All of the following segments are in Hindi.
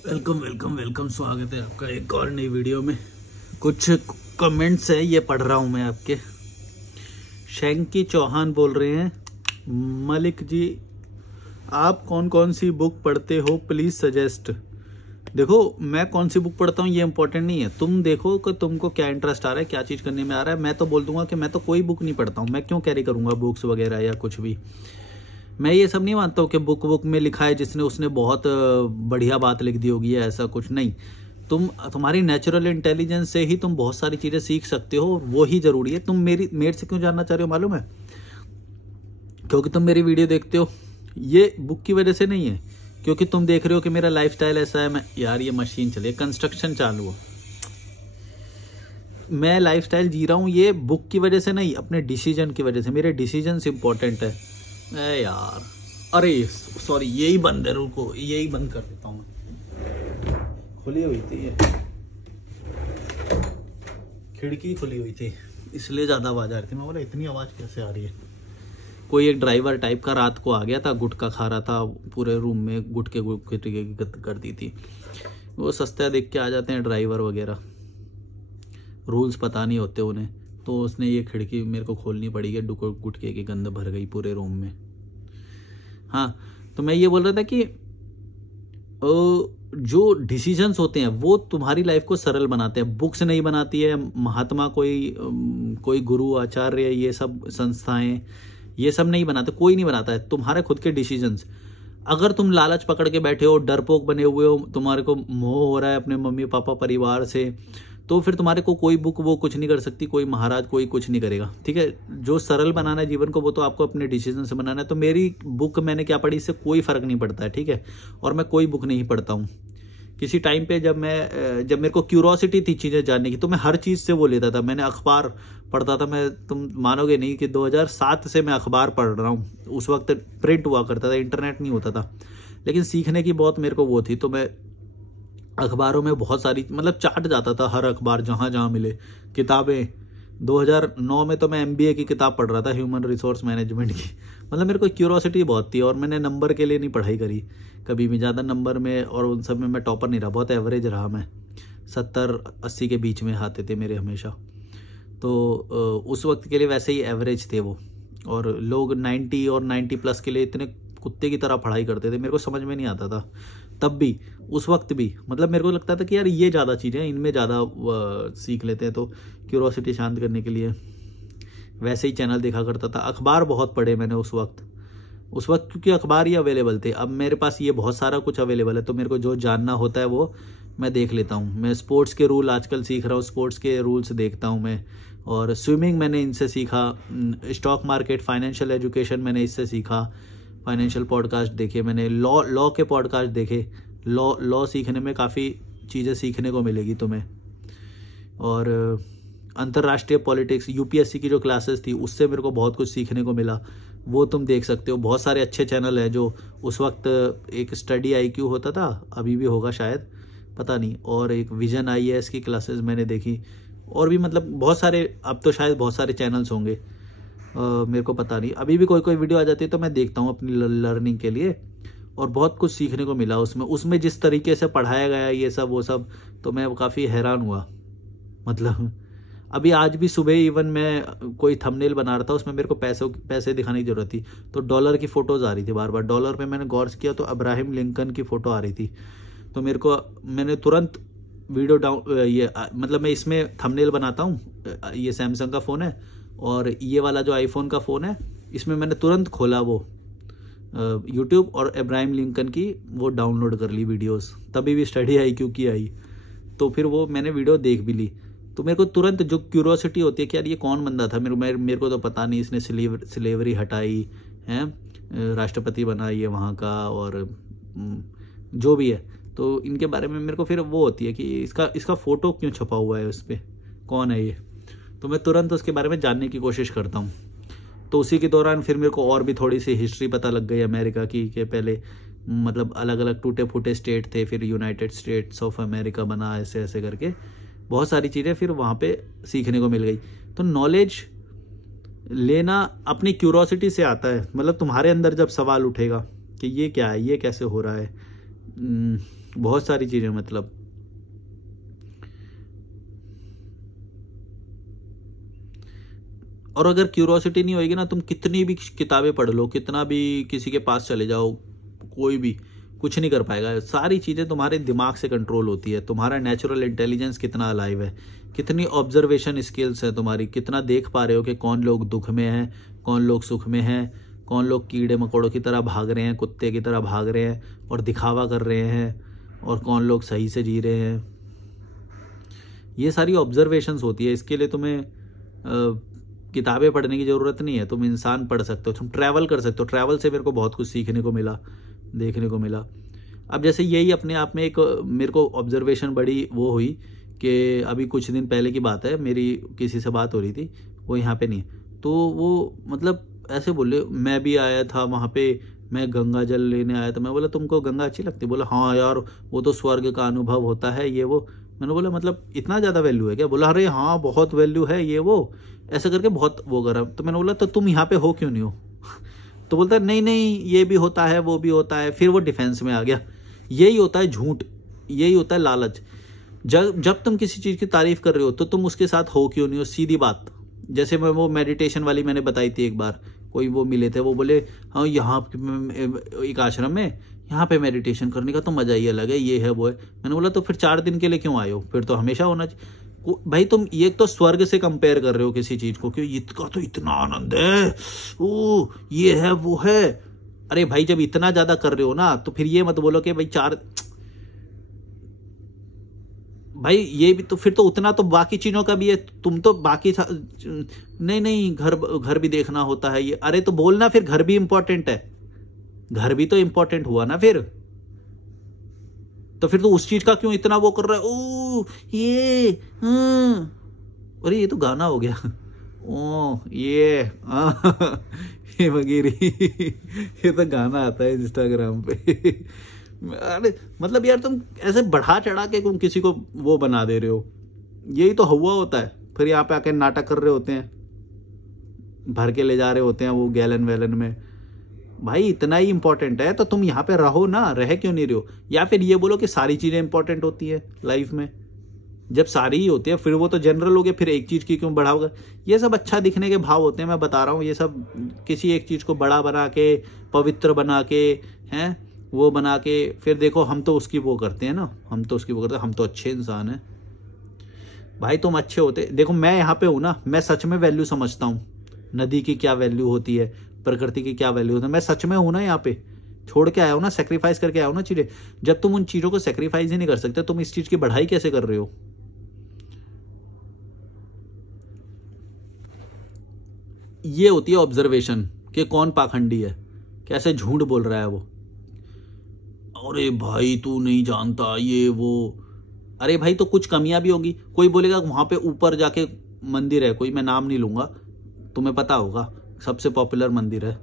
वेलकम वेलकम वेलकम, स्वागत है आपका एक और नई वीडियो में। कुछ कमेंट्स है, ये पढ़ रहा हूँ मैं आपके। शैंकी चौहान बोल रहे हैं, मलिक जी आप कौन कौन सी बुक पढ़ते हो, प्लीज़ सजेस्ट। देखो, मैं कौन सी बुक पढ़ता हूँ ये इंपॉर्टेंट नहीं है, तुम देखो कि तुमको क्या इंटरेस्ट आ रहा है, क्या चीज़ करने में आ रहा है। मैं तो बोल दूंगा कि मैं तो कोई बुक नहीं पढ़ता हूँ, मैं क्यों कैरी करूँगा बुक्स वगैरह या कुछ भी। मैं ये सब नहीं मानता हूँ कि बुक में लिखा है जिसने उसने बहुत बढ़िया बात लिख दी होगी या ऐसा कुछ नहीं। तुम्हारी नेचुरल इंटेलिजेंस से ही तुम बहुत सारी चीज़ें सीख सकते हो, वो ही ज़रूरी है। तुम मेरे से क्यों जानना चाह रहे हो मालूम है? क्योंकि तुम मेरी वीडियो देखते हो, ये बुक की वजह से नहीं है। क्योंकि तुम देख रहे हो कि मेरा लाइफस्टाइल ऐसा है। मैं यार, ये मशीन चले, कंस्ट्रक्शन चालू हो, मैं लाइफस्टाइल जी रहा हूँ, ये बुक की वजह से नहीं, अपने डिसीजन की वजह से। मेरे डिसीजन इंपॉर्टेंट है। ए यार, अरे सॉरी, यही बंद है, रुको यही बंद कर देता हूँ। खुली हुई थी ये खिड़की, खुली हुई थी इसलिए ज़्यादा आवाज़ आ रही थी। मैं बोला इतनी आवाज़ कैसे आ रही है। कोई एक ड्राइवर टाइप का रात को आ गया था, गुटखा खा रहा था, पूरे रूम में गुटके की कर दी थी। वो सस्ता देख के आ जाते हैं ड्राइवर वगैरह, रूल्स पता नहीं होते उन्हें। तो उसने ये खिड़की मेरे को खोलनी पड़ी है, गुटके की गंध भर गई पूरे रूम में। हाँ, तो मैं ये बोल रहा था कि जो डिसीजंस होते हैं वो तुम्हारी लाइफ को सरल बनाते हैं, बुक्स नहीं बनाती है। महात्मा कोई गुरु आचार्य, ये सब संस्थाएं, ये सब नहीं बनाते, कोई नहीं बनाता है। तुम्हारे खुद के डिसीजंस। अगर तुम लालच पकड़ के बैठे हो, डरपोक बने हुए हो, तुम्हारे को मोह हो रहा है अपने मम्मी पापा परिवार से, तो फिर तुम्हारे को कोई बुक वो कुछ नहीं कर सकती, कोई महाराज कोई कुछ नहीं करेगा। ठीक है, जो सरल बनाना है जीवन को वो तो आपको अपने डिसीजन से बनाना है। तो मेरी बुक मैंने क्या पढ़ी, इससे कोई फर्क नहीं पड़ता है। ठीक है, और मैं कोई बुक नहीं पढ़ता हूँ। किसी टाइम पे जब मेरे को क्यूरोसिटी थी चीज़ें जानने की, तो मैं हर चीज़ से वो लेता था। मैंने अखबार पढ़ता था, मैं, तुम मानोगे नहीं कि 2007 से मैं अखबार पढ़ रहा हूँ। उस वक्त प्रिंट हुआ करता था, इंटरनेट नहीं होता था, लेकिन सीखने की बहुत मेरे को वो थी। तो मैं अखबारों में बहुत सारी, मतलब चाट जाता था हर अखबार जहाँ जहाँ मिले किताबें। 2009 में तो मैं MBA की किताब पढ़ रहा था, ह्यूमन रिसोर्स मैनेजमेंट की। मतलब मेरे को क्यूरोसिटी बहुत थी, और मैंने नंबर के लिए नहीं पढ़ाई करी कभी भी, ज़्यादा नंबर में, और उन सब में मैं टॉपर नहीं रहा, बहुत एवरेज रहा मैं। 70-80 के बीच में आते थे मेरे हमेशा। तो उस वक्त के लिए वैसे ही एवरेज थे वो, और लोग 90 और 90+ के लिए इतने कुत्ते की तरह पढ़ाई करते थे, मेरे को समझ में नहीं आता था तब भी, उस वक्त भी। मतलब मेरे को लगता था कि यार ये ज़्यादा चीज़ें, इनमें ज़्यादा सीख लेते हैं। तो क्यूरोसिटी शांत करने के लिए वैसे ही चैनल देखा करता था। अखबार बहुत पढ़े मैंने उस वक्त क्योंकि अखबार ही अवेलेबल थे। अब मेरे पास ये बहुत सारा कुछ अवेलेबल है, तो मेरे को जो जानना होता है वो मैं देख लेता हूँ। मैं स्पोर्ट्स के रूल आजकल सीख रहा हूँ, स्पोर्ट्स के रूल्स देखता हूँ मैं। और स्विमिंग मैंने इनसे सीखा, स्टॉक मार्केट, फाइनेंशियल एजुकेशन मैंने इससे सीखा। फाइनेंशियल पॉडकास्ट देखे मैंने, लॉ के पॉडकास्ट देखे। लॉ सीखने में काफ़ी चीज़ें सीखने को मिलेगी तुम्हें। और अंतर्राष्ट्रीय पॉलिटिक्स, UPSC की जो क्लासेस थी उससे मेरे को बहुत कुछ सीखने को मिला, वो तुम देख सकते हो। बहुत सारे अच्छे चैनल हैं जो उस वक्त, एक स्टडी IQ होता था, अभी भी होगा शायद, पता नहीं, और एक विजन IAS की क्लासेस मैंने देखी। और भी मतलब बहुत सारे, अब तो शायद बहुत सारे चैनल्स होंगे, मेरे को पता नहीं। अभी भी कोई वीडियो आ जाती है तो मैं देखता हूँ अपनी लर्निंग के लिए, और बहुत कुछ सीखने को मिला उसमें जिस तरीके से पढ़ाया गया ये सब वो सब, तो मैं काफ़ी हैरान हुआ। मतलब अभी आज भी सुबह इवन मैं कोई थंबनेल बना रहा था, उसमें मेरे को पैसे दिखाने की जरूरत थी, तो डॉलर की फ़ोटोज़ आ रही थी बार बार। डॉलर पे मैंने गौर किया तो अब्राहम लिंकन की फ़ोटो आ रही थी। तो मैंने तुरंत वीडियो मतलब मैं इसमें थंबनेल बनाता हूँ। ये सैमसंग का फ़ोन है, और ये वाला जो आईफोन का फ़ोन है, इसमें मैंने तुरंत खोला वो यूट्यूब, और अब्राहम लिंकन की वो डाउनलोड कर ली वीडियोस। तभी भी स्टडी IQ की आई, तो फिर वो मैंने वीडियो देख भी ली। तो मेरे को तुरंत जो क्यूरोसिटी होती है कि यार ये कौन बंदा था, मेरे को तो पता नहीं, इसने स्लेवरी हटाई है, राष्ट्रपति बना ये वहाँ का, और जो भी है, तो इनके बारे में मेरे को फिर वो होती है कि इसका फ़ोटो क्यों छपा हुआ है उस पर, कौन है ये। तो मैं तुरंत उसके बारे में जानने की कोशिश करता हूँ। तो उसी के दौरान फिर मेरे को और भी थोड़ी सी हिस्ट्री पता लग गई अमेरिका की, कि पहले मतलब अलग अलग टूटे फूटे स्टेट थे, फिर यूनाइटेड स्टेट्स ऑफ अमेरिका बना, ऐसे ऐसे करके बहुत सारी चीज़ें फिर वहाँ पे सीखने को मिल गई। तो नॉलेज लेना अपनी क्यूरोसिटी से आता है। मतलब तुम्हारे अंदर जब सवाल उठेगा कि ये क्या है, ये कैसे हो रहा है, बहुत सारी चीजें मतलब। और अगर क्यूरोसिटी नहीं होगी ना, तुम कितनी भी किताबें पढ़ लो, कितना भी किसी के पास चले जाओ, कोई भी कुछ नहीं कर पाएगा। सारी चीज़ें तुम्हारे दिमाग से कंट्रोल होती है। तुम्हारा नेचुरल इंटेलिजेंस कितना अलाइव है, कितनी ऑब्जर्वेशन स्किल्स है तुम्हारी, कितना देख पा रहे हो कि कौन लोग दुख में हैं, कौन लोग सुख में हैं, कौन लोग कीड़े मकोड़ों की तरह भाग रहे हैं, कुत्ते की तरह भाग रहे हैं और दिखावा कर रहे हैं, और कौन लोग सही से जी रहे हैं। ये सारी ऑब्जर्वेशंस होती है। इसके लिए तुम्हें किताबें पढ़ने की ज़रूरत नहीं है, तुम इंसान पढ़ सकते हो, तुम ट्रैवल कर सकते हो। ट्रैवल से मेरे को बहुत कुछ सीखने को मिला, देखने को मिला। अब जैसे यही अपने आप में एक मेरे को ऑब्जर्वेशन बड़ी वो हुई कि अभी कुछ दिन पहले की बात है, मेरी किसी से बात हो रही थी, वो यहाँ पे नहीं है, तो वो मतलब ऐसे बोले, मैं भी आया था वहाँ पे, मैं गंगा जल लेने आया था। मैं बोला तुमको गंगा अच्छी लगती? बोला हाँ यार वो तो स्वर्ग का अनुभव होता है ये वो। मैंने बोला मतलब इतना ज़्यादा वैल्यू है क्या? बोला अरे हाँ बहुत वैल्यू है ये वो, ऐसा करके बहुत वो करा। तो मैंने बोला तो तुम यहाँ पे हो क्यों नहीं हो? तो बोलता है नहीं नहीं ये भी होता है वो भी होता है। फिर वो डिफेंस में आ गया। यही होता है झूठ, यही होता है लालच। जब तुम किसी चीज़ की तारीफ कर रहे हो तो तुम उसके साथ हो क्यों नहीं हो? सीधी बात। जैसे मैं वो मेडिटेशन वाली मैंने बताई थी, एक बार कोई वो मिले थे, वो बोले हाँ यहाँ एक आश्रम में यहाँ पे मेडिटेशन करने का तो मजा ही अलग है, ये है वो है। मैंने बोला तो फिर 4 दिन के लिए क्यों आए हो? फिर तो हमेशा होना चाहिए। भाई तुम ये तो स्वर्ग से कंपेयर कर रहे हो किसी चीज को, क्यों इसका तो इतना आनंद है, ओ ये है वो है। अरे भाई जब इतना ज्यादा कर रहे हो ना, तो फिर ये मत बोलो कि भाई ये भी तो फिर तो उतना तो बाकी चीजों का भी है। तुम तो बाकी नहीं नहीं घर भी देखना होता है ये। अरे तो बोलना फिर घर भी इंपॉर्टेंट है, घर भी तो इंपॉर्टेंट हुआ ना फिर। तो फिर तो उस चीज का क्यों इतना वो कर रहा है? ओ ये अरे ये तो गाना हो गया। ओ ये ये वगैरह ये तो गाना आता है इंस्टाग्राम पे। अरे मतलब यार तुम ऐसे बढ़ा चढ़ा के तुम किसी को वो बना दे रहे हो। यही तो हुआ होता है। फिर यहाँ पे आके नाटक कर रहे होते हैं, भर के ले जा रहे होते हैं वो गैलन वैलन में। भाई इतना ही इंपॉर्टेंट है तो तुम यहाँ पे रहो ना, रह क्यों नहीं रहे हो? या फिर ये बोलो कि सारी चीजें इंपॉर्टेंट होती है लाइफ में। जब सारी ही होती है फिर वो तो जनरल हो गया, फिर एक चीज की क्यों बढ़ाओगे? ये सब अच्छा दिखने के भाव होते हैं, मैं बता रहा हूँ। ये सब किसी एक चीज को बड़ा बना के, पवित्र बना के, हैं वो बना के, फिर देखो हम तो उसकी वो करते हैं ना, हम तो उसकी वो करते हैं, हम तो अच्छे इंसान हैं। भाई तुम अच्छे होते, देखो मैं यहाँ पे हूँ ना, मैं सच में वैल्यू समझता हूँ। नदी की क्या वैल्यू होती है, प्रकृति की क्या वैल्यू होती है, मैं सच में हूं ना यहाँ पे। छोड़ के आया हूं ना, सेक्रीफाइस करके आया हूं ना चीजें। जब तुम उन चीजों को सेक्रीफाइस ही नहीं कर सकते, तुम इस चीज की बढ़ाई कैसे कर रहे हो? ये होती है ऑब्जर्वेशन कि कौन पाखंडी है, कैसे झूठ बोल रहा है वो। अरे भाई तू नहीं जानता ये वो। अरे भाई तो कुछ कमियां भी होंगी। कोई बोलेगा वहां पे ऊपर जाके मंदिर है कोई, मैं नाम नहीं लूंगा, तुम्हें पता होगा, सबसे पॉपुलर मंदिर है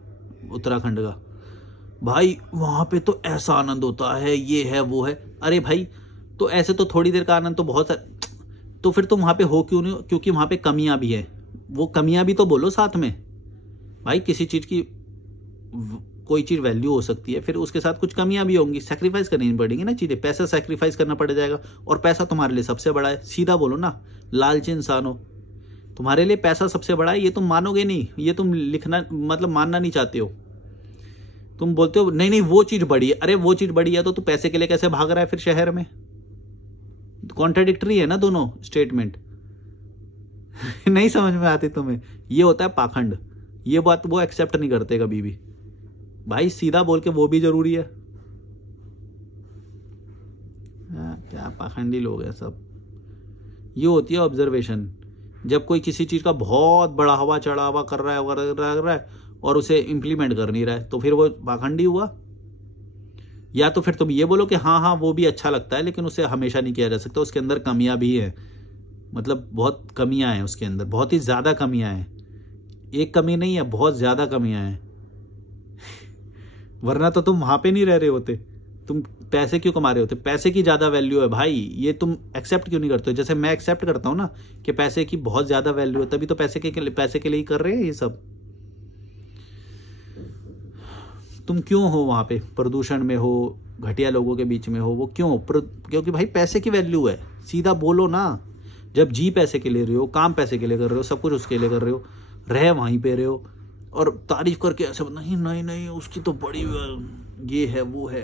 उत्तराखंड का। भाई वहां पे तो ऐसा आनंद होता है, ये है वो है। अरे भाई तो ऐसे तो थोड़ी देर का आनंद तो बहुत है। तो फिर तुम वहां पे हो क्यों नहीं? क्योंकि वहां पे कमियां भी है। वो कमियां भी तो बोलो साथ में। भाई किसी चीज की कोई चीज वैल्यू हो सकती है, फिर उसके साथ कुछ कमियां भी होंगी, सेक्रीफाइस करनी पड़ेगी ना चीजें। पैसा सेक्रीफाइस करना पड़ जाएगा, और पैसा तुम्हारे लिए सबसे बड़ा है। सीधा बोलो ना, लालची इंसान हो, तुम्हारे लिए पैसा सबसे बड़ा है। ये तुम मानोगे नहीं, ये तुम लिखना मतलब मानना नहीं चाहते हो। तुम बोलते हो नहीं नहीं वो चीज बड़ी है। अरे वो चीज बड़ी है तो तू पैसे के लिए कैसे भाग रहा है फिर शहर में? कॉन्ट्राडिक्टरी है ना दोनों स्टेटमेंट। नहीं समझ में आती तुम्हें? ये होता है पाखंड। ये बात वो एक्सेप्ट नहीं करते कभी भी। भाई सीधा बोल के वो भी जरूरी है। क्या पाखंडी लोग हैं सब। ये होती है ऑब्जर्वेशन। जब कोई किसी चीज का बहुत बड़ा हवा चढ़ावा कर रहा है और उसे इंप्लीमेंट कर नहीं रहा है, तो फिर वो पाखंडी हुआ। या तो फिर तुम ये बोलो कि हाँ हाँ वो भी अच्छा लगता है, लेकिन उसे हमेशा नहीं किया जा सकता, उसके अंदर कमियां भी हैं। मतलब बहुत कमियां हैं उसके अंदर, बहुत ही ज्यादा कमियां हैं। एक कमी नहीं है, बहुत ज्यादा कमियां हैं। वरना तो तुम वहां पे नहीं रह रहे होते। तुम पैसे क्यों कमा रहे होते? पैसे की ज्यादा वैल्यू है भाई। ये तुम एक्सेप्ट क्यों नहीं करते हो? जैसे मैं एक्सेप्ट करता हूं ना कि पैसे की बहुत ज्यादा वैल्यू है, तभी तो पैसे के लिए ही कर रहे हैं ये सब। तुम क्यों हो वहां पे? प्रदूषण में हो, घटिया लोगों के बीच में हो। वो क्यों? क्योंकि भाई पैसे की वैल्यू है। सीधा बोलो ना। जब जी पैसे के ले रहे हो, काम पैसे के लिए कर रहे हो, सब कुछ उसके लिए कर रहे हो, रह वहीं पे रहे हो, और तारीफ करके ऐसे नहीं नहीं नहीं उसकी तो बड़ी ये है वो है।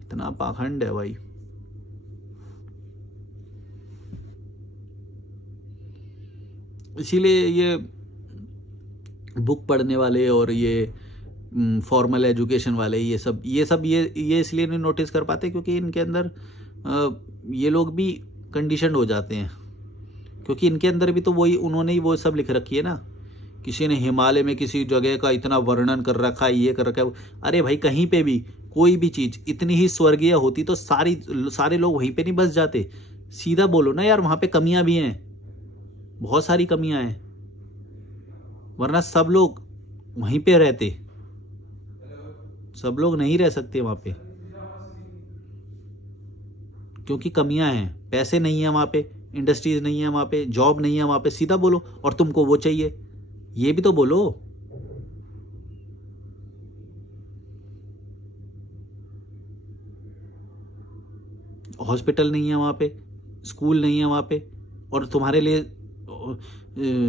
इतना पाखंड है भाई। इसीलिए ये बुक पढ़ने वाले और ये फॉर्मल एजुकेशन वाले ये इसलिए नहीं नोटिस कर पाते क्योंकि इनके अंदर ये लोग भी कंडीशनड हो जाते हैं। क्योंकि इनके अंदर भी तो वही, उन्होंने ही वो सब लिख रखी है ना। किसी ने हिमालय में किसी जगह का इतना वर्णन कर रखा है, ये कर रखा है। अरे भाई कहीं पे भी कोई भी चीज इतनी ही स्वर्गीय होती तो सारे लोग वहीं पे नहीं बस जाते। सीधा बोलो ना यार, वहां पे कमियां भी हैं, बहुत सारी कमियां हैं, वरना सब लोग वहीं पे रहते। सब लोग नहीं रह सकते वहां पे क्योंकि कमियां हैं। पैसे नहीं है वहां पे, इंडस्ट्रीज नहीं है वहां पे, जॉब नहीं है वहां पे। सीधा बोलो। और तुमको वो चाहिए, ये भी तो बोलो। हॉस्पिटल नहीं है वहां पे, स्कूल नहीं है वहां पे, और तुम्हारे लिए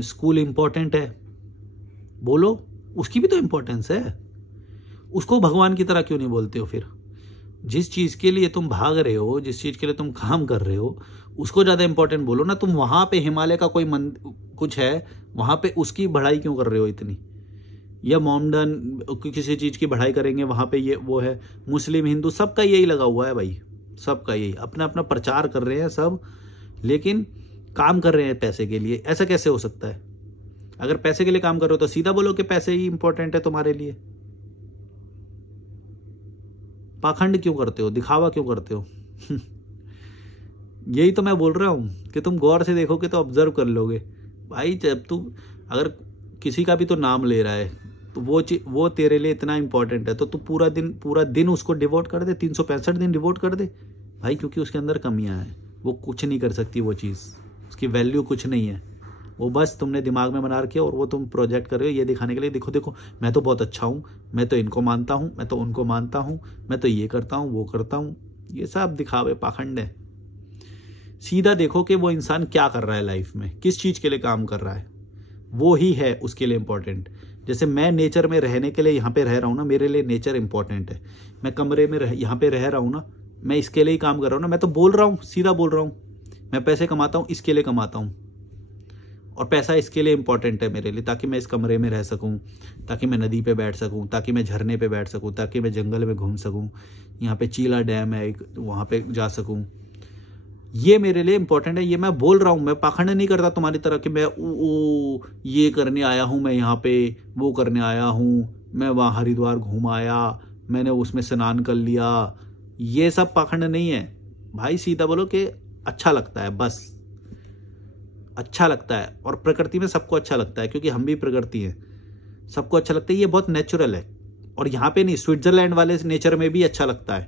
स्कूल इंपॉर्टेंट है। बोलो, उसकी भी तो इंपॉर्टेंस है। उसको भगवान की तरह क्यों नहीं बोलते हो फिर? जिस चीज के लिए तुम भाग रहे हो, जिस चीज के लिए तुम काम कर रहे हो, उसको ज्यादा इंपॉर्टेंट बोलो ना। तुम वहां पे हिमालय का कोई कुछ है, वहां पे उसकी बढ़ाई क्यों कर रहे हो इतनी? या मोमडन किसी चीज की बढ़ाई करेंगे, वहां पे ये वो है। मुस्लिम हिंदू सबका यही लगा हुआ है भाई, सबका यही अपना अपना प्रचार कर रहे हैं सब, लेकिन काम कर रहे हैं पैसे के लिए। ऐसा कैसे हो सकता है? अगर पैसे के लिए काम कर रहे हो तो सीधा बोलो कि पैसे ही इंपॉर्टेंट है तुम्हारे लिए। पाखंड क्यों करते हो? दिखावा क्यों करते हो? यही तो मैं बोल रहा हूं कि तुम गौर से देखोगे तो ऑब्जर्व कर लोगे भाई। जब तू अगर किसी का भी तो नाम ले रहा है तो वो तेरे लिए इतना इंपॉर्टेंट है तो तू पूरा दिन उसको डिवोट कर दे, 365 दिन डिवोट कर दे भाई। क्योंकि उसके अंदर कमियां हैं, वो कुछ नहीं कर सकती, वो चीज़ उसकी वैल्यू कुछ नहीं है। वो बस तुमने दिमाग में बना रखी है और वो तुम प्रोजेक्ट कर रहे हो ये दिखाने के लिए, देखो देखो मैं तो बहुत अच्छा हूँ, मैं तो इनको मानता हूँ, मैं तो उनको मानता हूँ, मैं तो ये करता हूँ वो करता हूँ। ये सब दिखावे, पाखंड है। सीधा देखो कि वो इंसान क्या कर रहा है लाइफ में, किस चीज़ के लिए काम कर रहा है, वो ही है उसके लिए इम्पोर्टेंट। जैसे मैं नेचर में रहने के लिए यहाँ पे रह रहा हूँ ना, मेरे लिए नेचर इंपॉर्टेंट है। मैं कमरे में यहाँ पे रह रहा हूँ ना, मैं इसके लिए ही काम कर रहा हूँ ना। मैं तो बोल रहा हूँ, सीधा बोल रहा हूँ, मैं पैसे कमाता हूँ इसके लिए कमाता हूँ, और पैसा इसके लिए इंपॉर्टेंट है मेरे लिए, ताकि मैं इस कमरे में रह सकूं, ताकि मैं नदी पे बैठ सकूं, ताकि मैं झरने पे बैठ सकूं, ताकि मैं जंगल में घूम सकूं। यहाँ पे चीला डैम है एक, वहाँ पे जा सकूं। ये मेरे लिए इंपॉर्टेंट है। ये मैं बोल रहा हूँ, मैं पाखंड नहीं करता तुम्हारी तरह कि मैं ये करने आया हूँ, मैं यहाँ पे वो करने आया हूँ, मैं वहाँ हरिद्वार घूम आया, मैंने उसमें स्नान कर लिया। ये सब पाखंड नहीं है भाई। सीधा बोलो कि अच्छा लगता है, बस अच्छा लगता है। और प्रकृति में सबको अच्छा लगता है क्योंकि हम भी प्रकृति हैं, सबको अच्छा लगता है। ये बहुत नेचुरल है। और यहाँ पे नहीं, स्विट्जरलैंड वाले नेचर में भी अच्छा लगता है।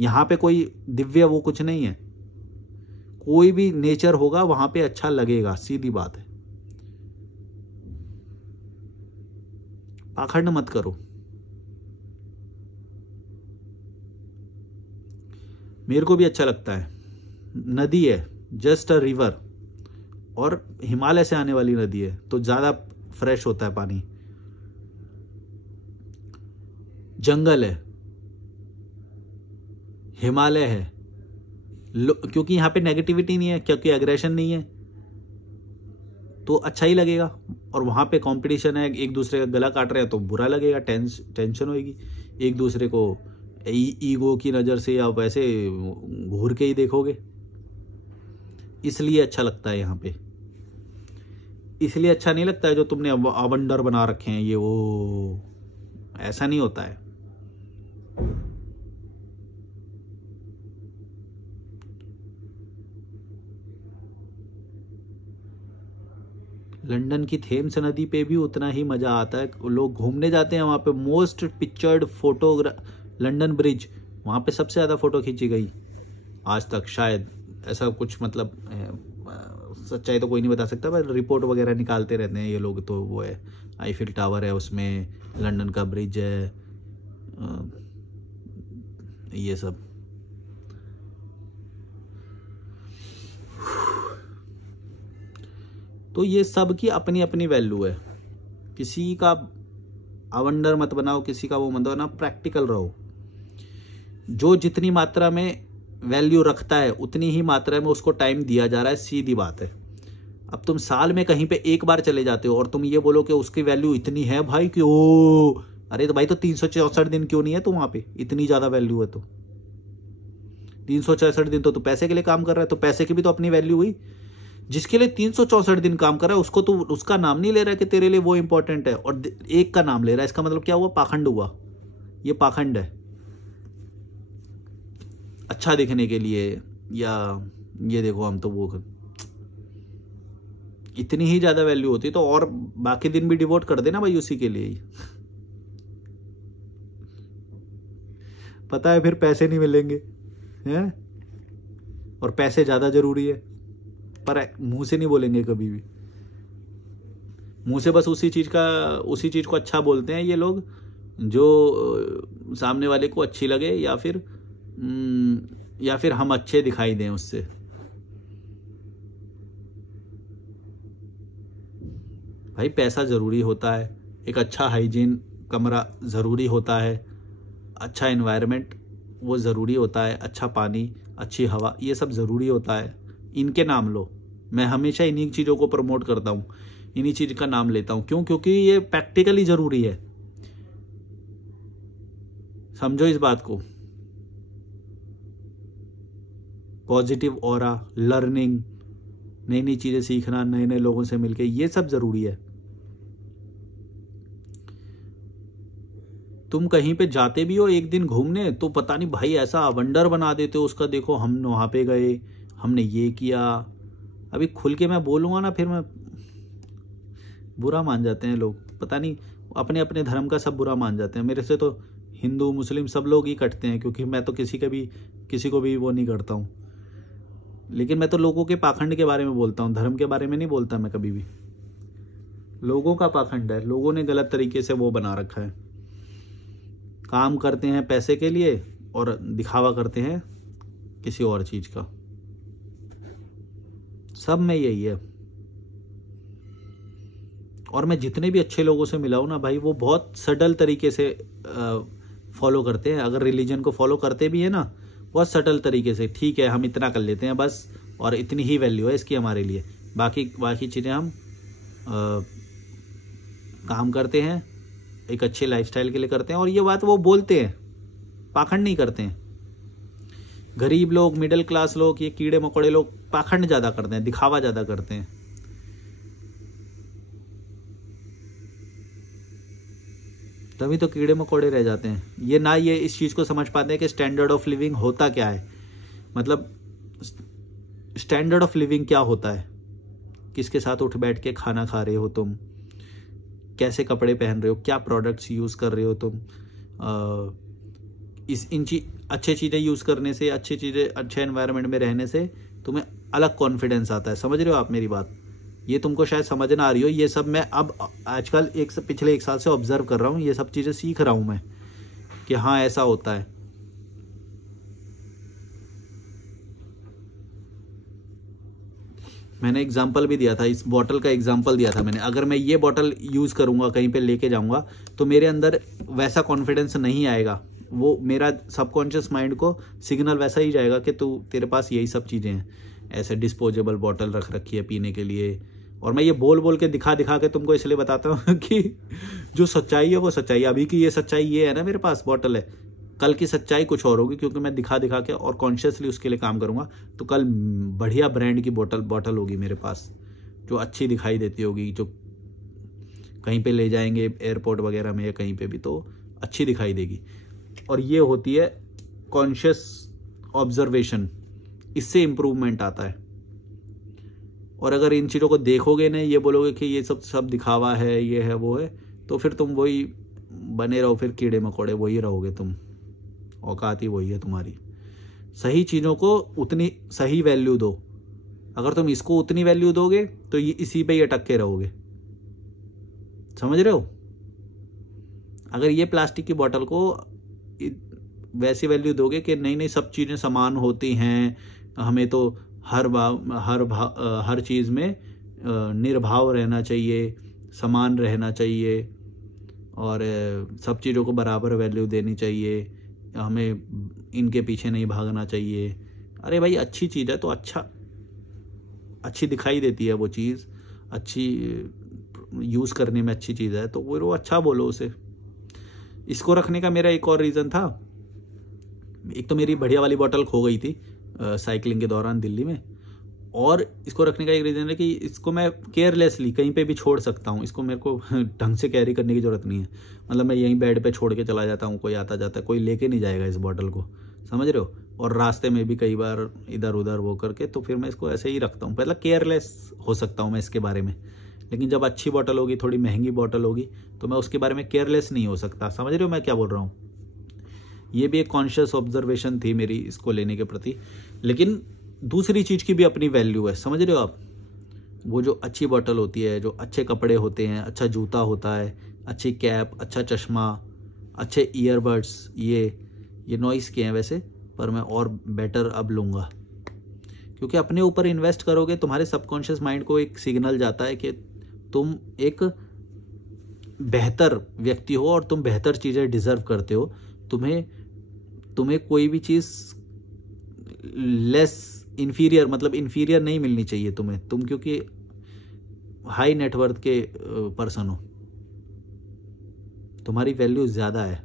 यहाँ पे कोई दिव्य वो कुछ नहीं है। कोई भी नेचर होगा वहां पे अच्छा लगेगा, सीधी बात है। पाखंड मत करो। मेरे को भी अच्छा लगता है। नदी है, जस्ट अ रिवर, और हिमालय से आने वाली नदी है तो ज्यादा फ्रेश होता है पानी। जंगल है, हिमालय है, क्योंकि यहाँ पे नेगेटिविटी नहीं है, क्योंकि एग्रेशन नहीं है, तो अच्छा ही लगेगा। और वहां पे कंपटीशन है, एक दूसरे का गला काट रहे हैं तो बुरा लगेगा, टेंशन होगी। एक दूसरे को ईगो की नज़र से या वैसे घूर के ही देखोगे, इसलिए अच्छा लगता है यहाँ पे। इसलिए अच्छा नहीं लगता है जो तुमने अवंडर बना रखे हैं, ये वो, ऐसा नहीं होता है। लंदन की थेम्स नदी पे भी उतना ही मजा आता है। लोग घूमने जाते हैं वहां पे। मोस्ट पिक्चर्ड लंदन ब्रिज, वहां पे सबसे ज्यादा फोटो खींची गई आज तक, शायद ऐसा कुछ। मतलब सच्चाई तो कोई नहीं बता सकता, पर रिपोर्ट वगैरह निकालते रहते हैं ये लोग। तो वो है आईफिल टावर है उसमें, लंदन का ब्रिज है, ये सब। तो ये सब की अपनी अपनी वैल्यू है, किसी का अवंडर मत बनाओ, किसी का वो मत बनाओ, प्रैक्टिकल रहो। जो जितनी मात्रा में वैल्यू रखता है उतनी ही मात्रा में उसको टाइम दिया जा रहा है, सीधी बात है। अब तुम साल में कहीं पे एक बार चले जाते हो और तुम ये बोलो कि उसकी वैल्यू इतनी है भाई कि ओ, अरे तो भाई तो 364 दिन क्यों नहीं है तू वहां पे, इतनी ज्यादा वैल्यू है तो 364 दिन तो तू पैसे के लिए काम कर रहा है, तो पैसे की भी तो अपनी वैल्यू हुई। जिसके लिए 364 दिन काम कर रहा है उसको तो उसका नाम नहीं ले रहा है कि तेरे लिए वो इंपॉर्टेंट है, और एक का नाम ले रहा है। इसका मतलब क्या हुआ? पाखंड हुआ। ये पाखंड है, अच्छा दिखने के लिए, या ये देखो हम तो वो, इतनी ही ज्यादा वैल्यू होती तो और बाकी दिन भी डिवोट कर देना भाई उसी के लिए ही। पता है फिर पैसे नहीं मिलेंगे हैं, और पैसे ज्यादा जरूरी है, पर मुंह से नहीं बोलेंगे कभी भी। मुंह से बस उसी चीज को अच्छा बोलते हैं ये लोग जो सामने वाले को अच्छी लगे, या फिर हम अच्छे दिखाई दें उससे। भाई पैसा जरूरी होता है, एक अच्छा हाइजीन कमरा जरूरी होता है, अच्छा एनवायरनमेंट वो ज़रूरी होता है, अच्छा पानी, अच्छी हवा, ये सब ज़रूरी होता है। इनके नाम लो, मैं हमेशा इन्हीं चीज़ों को प्रमोट करता हूँ, इन्हीं चीज़ का नाम लेता हूँ। क्यों? क्योंकि ये प्रैक्टिकली ज़रूरी है। समझो इस बात को। पॉजिटिव ऑरा, लर्निंग, नई नई चीज़ें सीखना, नए नए लोगों से मिलके, ये सब ज़रूरी है। तुम कहीं पे जाते भी हो एक दिन घूमने तो पता नहीं भाई ऐसा अवंडर बना देते हो उसका, देखो हम वहाँ पे गए, हमने ये किया। अभी खुल के मैं बोलूँगा ना फिर मैं बुरा मान जाते हैं लोग, पता नहीं अपने अपने धर्म का सब बुरा मान जाते हैं। मेरे से तो हिंदू मुस्लिम सब लोग ही कटते हैं, क्योंकि मैं तो किसी को भी वो नहीं करता हूँ। लेकिन मैं तो लोगों के पाखंड के बारे में बोलता हूँ, धर्म के बारे में नहीं बोलता मैं कभी भी। लोगों का पाखंड है, लोगों ने गलत तरीके से वो बना रखा है। काम करते हैं पैसे के लिए और दिखावा करते हैं किसी और चीज का। सब में यही है। और मैं जितने भी अच्छे लोगों से मिला हूं ना भाई, वो बहुत सटल तरीके से फॉलो करते हैं। अगर रिलीजन को फॉलो करते भी है ना, बहुत सटल तरीके से, ठीक है हम इतना कर लेते हैं बस, और इतनी ही वैल्यू है इसकी हमारे लिए, बाकी चीज़ें हम काम करते हैं, एक अच्छे लाइफस्टाइल के लिए करते हैं। और ये बात वो बोलते हैं, पाखंड नहीं करते हैं। गरीब लोग, मिडिल क्लास लोग, ये कीड़े मकोड़े लोग पाखंड ज़्यादा करते हैं, दिखावा ज़्यादा करते हैं। तभी तो कीड़े मकोड़े रह जाते हैं। ये इस चीज़ को समझ पाते हैं कि स्टैंडर्ड ऑफ लिविंग होता क्या है। मतलब स्टैंडर्ड ऑफ लिविंग क्या होता है, किसके साथ उठ बैठ के खाना खा रहे हो तुम, कैसे कपड़े पहन रहे हो, क्या प्रोडक्ट्स यूज़ कर रहे हो तुम। अच्छे चीज़ें यूज़ करने से, अच्छे एनवायरनमेंट में रहने से तुम्हें अलग कॉन्फिडेंस आता है। समझ रहे हो आप मेरी बात? ये तुमको शायद समझ ना आ रही हो। ये सब मैं अब आजकल पिछले 1 साल से ऑब्जर्व कर रहा हूँ, ये सब चीज़ें सीख रहा हूँ मैं कि हाँ ऐसा होता है। मैंने एग्जाम्पल भी दिया था, इस बॉटल का एग्जाम्पल दिया था मैंने। अगर मैं ये बॉटल यूज़ करूँगा, कहीं पे लेके जाऊँगा, तो मेरे अंदर वैसा कॉन्फिडेंस नहीं आएगा। वो मेरा सबकॉन्शियस माइंड को सिग्नल वैसा ही जाएगा कि तेरे पास यही सब चीज़ें हैं, ऐसे डिस्पोजेबल बॉटल रख रखी है पीने के लिए। और मैं ये बोल के दिखा के तुमको इसलिए बताता हूँ कि जो सच्चाई है वो सच्चाई है। अभी की ये सच्चाई ये है ना, मेरे पास बॉटल है, कल की सच्चाई कुछ और होगी, क्योंकि मैं दिखा के और कॉन्शियसली उसके लिए काम करूंगा। तो कल बढ़िया ब्रांड की बॉटल होगी मेरे पास, जो अच्छी दिखाई देती होगी, जो कहीं पे ले जाएंगे एयरपोर्ट वगैरह में या कहीं पे भी तो अच्छी दिखाई देगी। और ये होती है कॉन्शियस ऑब्जर्वेशन, इससे इम्प्रूवमेंट आता है। और अगर इन चीज़ों को देखोगे नहीं, ये बोलोगे कि ये सब दिखावा है, ये है वो है, तो फिर तुम वही बने रहो, फिर कीड़े मकोड़े वही रहोगे तुम। औकात ही वही है तुम्हारी। सही चीज़ों को उतनी सही वैल्यू दो। अगर तुम इसको उतनी वैल्यू दोगे तो ये इसी पे ही अटक के रहोगे। समझ रहे हो? अगर ये प्लास्टिक की बोतल को वैसी वैल्यू दोगे कि नहीं नहीं सब चीज़ें समान होती हैं, हमें तो हर चीज़ में निर्भाव रहना चाहिए, समान रहना चाहिए और सब चीज़ों को बराबर वैल्यू देनी चाहिए, हमें इनके पीछे नहीं भागना चाहिए। अरे भाई अच्छी चीज़ है तो अच्छी दिखाई देती है वो चीज़, अच्छी यूज़ करने में अच्छी चीज़ है तो वो अच्छा बोलो उसे। इसको रखने का मेरा एक और रीज़न था, एक तो मेरी बढ़िया वाली बोतल खो गई थी साइकिलिंग के दौरान दिल्ली में, और इसको रखने का एक रीज़न है कि इसको मैं केयरलेसली कहीं पे भी छोड़ सकता हूँ, इसको मेरे को ढंग से कैरी करने की ज़रूरत नहीं है। मतलब मैं यहीं बेड पे छोड़ के चला जाता हूँ, कोई आता जाता है कोई लेके नहीं जाएगा इस बोतल को, समझ रहे हो। और रास्ते में भी कई बार इधर उधर वो करके तो फिर मैं इसको ऐसे ही रखता हूँ। पहले केयरलेस हो सकता हूँ मैं इसके बारे में, लेकिन जब अच्छी बोतल होगी, थोड़ी महंगी बोतल होगी, तो मैं उसके बारे में केयरलेस नहीं हो सकता। समझ रहे हो मैं क्या बोल रहा हूँ। ये भी एक कॉन्शियस ऑब्जर्वेशन थी मेरी इसको लेने के प्रति। लेकिन दूसरी चीज़ की भी अपनी वैल्यू है, समझ रहे हो आप। वो जो अच्छी बोतल होती है, जो अच्छे कपड़े होते हैं, अच्छा जूता होता है, अच्छी कैप, अच्छा चश्मा, अच्छे ईयरबड्स, ये नॉइस के हैं वैसे, पर मैं और बेटर अब लूँगा, क्योंकि अपने ऊपर इन्वेस्ट करोगे तुम्हारे सबकॉन्शियस माइंड को एक सिग्नल जाता है कि तुम एक बेहतर व्यक्ति हो और तुम बेहतर चीज़ें डिज़र्व करते हो। तुम्हें कोई भी चीज़ लेस इन्फीरियर, मतलब इन्फीरियर नहीं मिलनी चाहिए तुम क्योंकि हाई नेटवर्थ के पर्सन हो, तुम्हारी वैल्यू ज़्यादा है।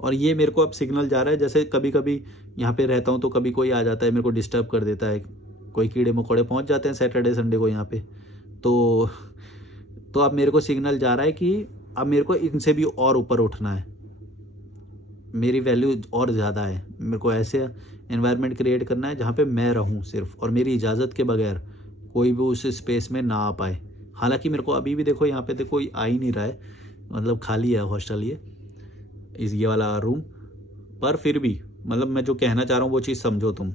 और ये मेरे को अब सिग्नल जा रहा है, जैसे कभी कभी यहाँ पे रहता हूँ तो कभी कोई आ जाता है मेरे को डिस्टर्ब कर देता है, कोई कीड़े मकोड़े पहुँच जाते हैं सैटरडे संडे को यहाँ पे, तो अब मेरे को सिग्नल जा रहा है कि अब मेरे को इनसे भी और ऊपर उठना है, मेरी वैल्यू और ज़्यादा है। मेरे को ऐसे एनवायरनमेंट क्रिएट करना है जहाँ पे मैं रहूँ सिर्फ, और मेरी इजाज़त के बगैर कोई भी उस स्पेस में ना आ पाए। हालांकि मेरे को अभी भी देखो यहाँ पे कोई आ ही नहीं रहा है, मतलब खाली है हॉस्टल ये वाला रूम, पर फिर भी मतलब मैं जो कहना चाह रहा हूँ वो चीज़ समझो। तुम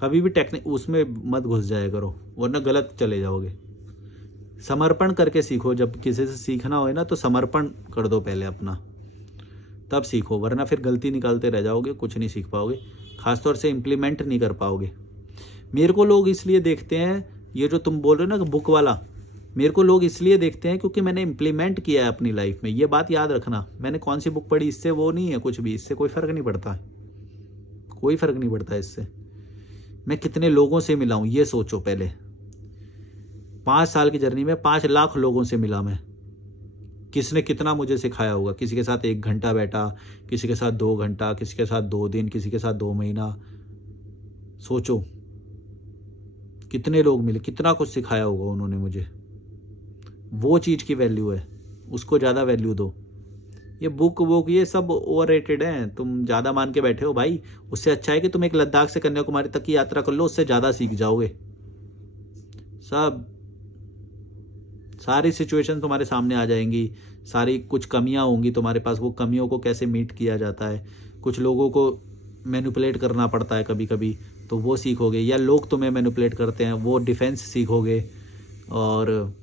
कभी भी उसमें मत घुस जाया करो, वरना गलत चले जाओगे। समर्पण करके सीखो, जब किसी से सीखना हो ना तो समर्पण कर दो पहले अपना, तब सीखो, वरना फिर गलती निकालते रह जाओगे, कुछ नहीं सीख पाओगे, खासतौर से इम्प्लीमेंट नहीं कर पाओगे। मेरे को लोग इसलिए देखते हैं, ये जो तुम बोल रहे हो ना बुक वाला, मेरे को लोग इसलिए देखते हैं क्योंकि मैंने इम्प्लीमेंट किया है अपनी लाइफ में। ये बात याद रखना, मैंने कौन सी बुक पढ़ी इससे वो नहीं है कुछ भी, इससे कोई फ़र्क नहीं पड़ता, कोई फ़र्क नहीं पड़ता इससे। मैं कितने लोगों से मिला हूँ ये सोचो पहले। 5 साल की जर्नी में 5 लाख लोगों से मिला मैं, किसने कितना मुझे सिखाया होगा। किसी के साथ 1 घंटा बैठा, किसी के साथ 2 घंटा, किसी के साथ 2 दिन, किसी के साथ 2 महीना। सोचो कितने लोग मिले, कितना कुछ सिखाया होगा उन्होंने मुझे। वो चीज़ की वैल्यू है, उसको ज़्यादा वैल्यू दो। ये बुक ये सब ओवररेटेड है, तुम ज़्यादा मान के बैठे हो भाई। उससे अच्छा है कि तुम एक लद्दाख से कन्याकुमारी तक की यात्रा कर लो, उससे ज़्यादा सीख जाओगे। सारी सिचुएशन तुम्हारे सामने आ जाएंगी, सारी कुछ कमियां होंगी तुम्हारे पास, वो कमियों को कैसे मीट किया जाता है। कुछ लोगों को मैनिपुलेट करना पड़ता है कभी कभी, तो वो सीखोगे, या लोग तुम्हें मैनिपुलेट करते हैं वो डिफेंस सीखोगे। और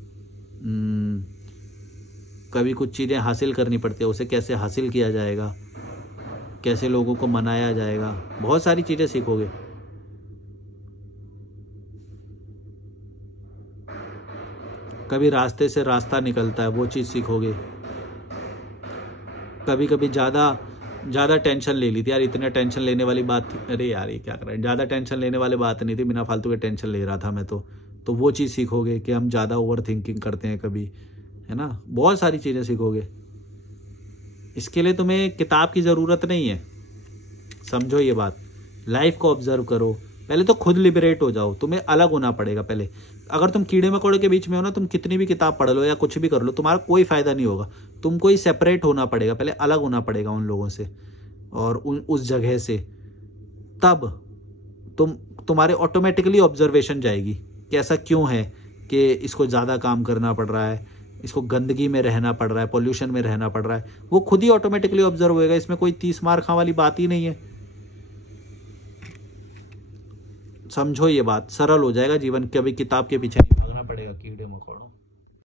कभी कुछ चीज़ें हासिल करनी पड़ती है, उसे कैसे हासिल किया जाएगा, कैसे लोगों को मनाया जाएगा, बहुत सारी चीज़ें सीखोगे। कभी रास्ते से रास्ता निकलता है, वो चीज़ सीखोगे। कभी कभी ज़्यादा टेंशन ले ली थी यार, इतने टेंशन लेने वाली बात थी, अरे यार ये क्या कर रहा है, ज़्यादा टेंशन लेने वाली बात नहीं थी, बिना फालतू के टेंशन ले रहा था मैं तो वो चीज़ सीखोगे कि हम ज़्यादा ओवर थिंकिंग करते हैं कभी, है ना। बहुत सारी चीज़ें सीखोगे। इसके लिए तुम्हें किताब की ज़रूरत नहीं है, समझो ये बात। लाइफ को ऑब्जर्व करो, पहले तो खुद लिबरेट हो जाओ, तुम्हें अलग होना पड़ेगा पहले। अगर तुम कीड़े मकोड़े के बीच में हो ना, तुम कितनी भी किताब पढ़ लो या कुछ भी कर लो, तुम्हारा कोई फ़ायदा नहीं होगा। तुमको ही सेपरेट होना पड़ेगा, पहले अलग होना पड़ेगा उन लोगों से और उस जगह से, तब तुम्हारे ऑटोमेटिकली ऑब्जर्वेशन जाएगी कि ऐसा क्यों है कि इसको ज़्यादा काम करना पड़ रहा है, इसको गंदगी में रहना पड़ रहा है, पोल्यूशन में रहना पड़ रहा है। वो खुद ही ऑटोमेटिकली ऑब्जर्व होएगा, इसमें कोई 30 मार खा वाली बात ही नहीं है। समझो ये बात, सरल हो जाएगा जीवन, कभी किताब के पीछे नहीं।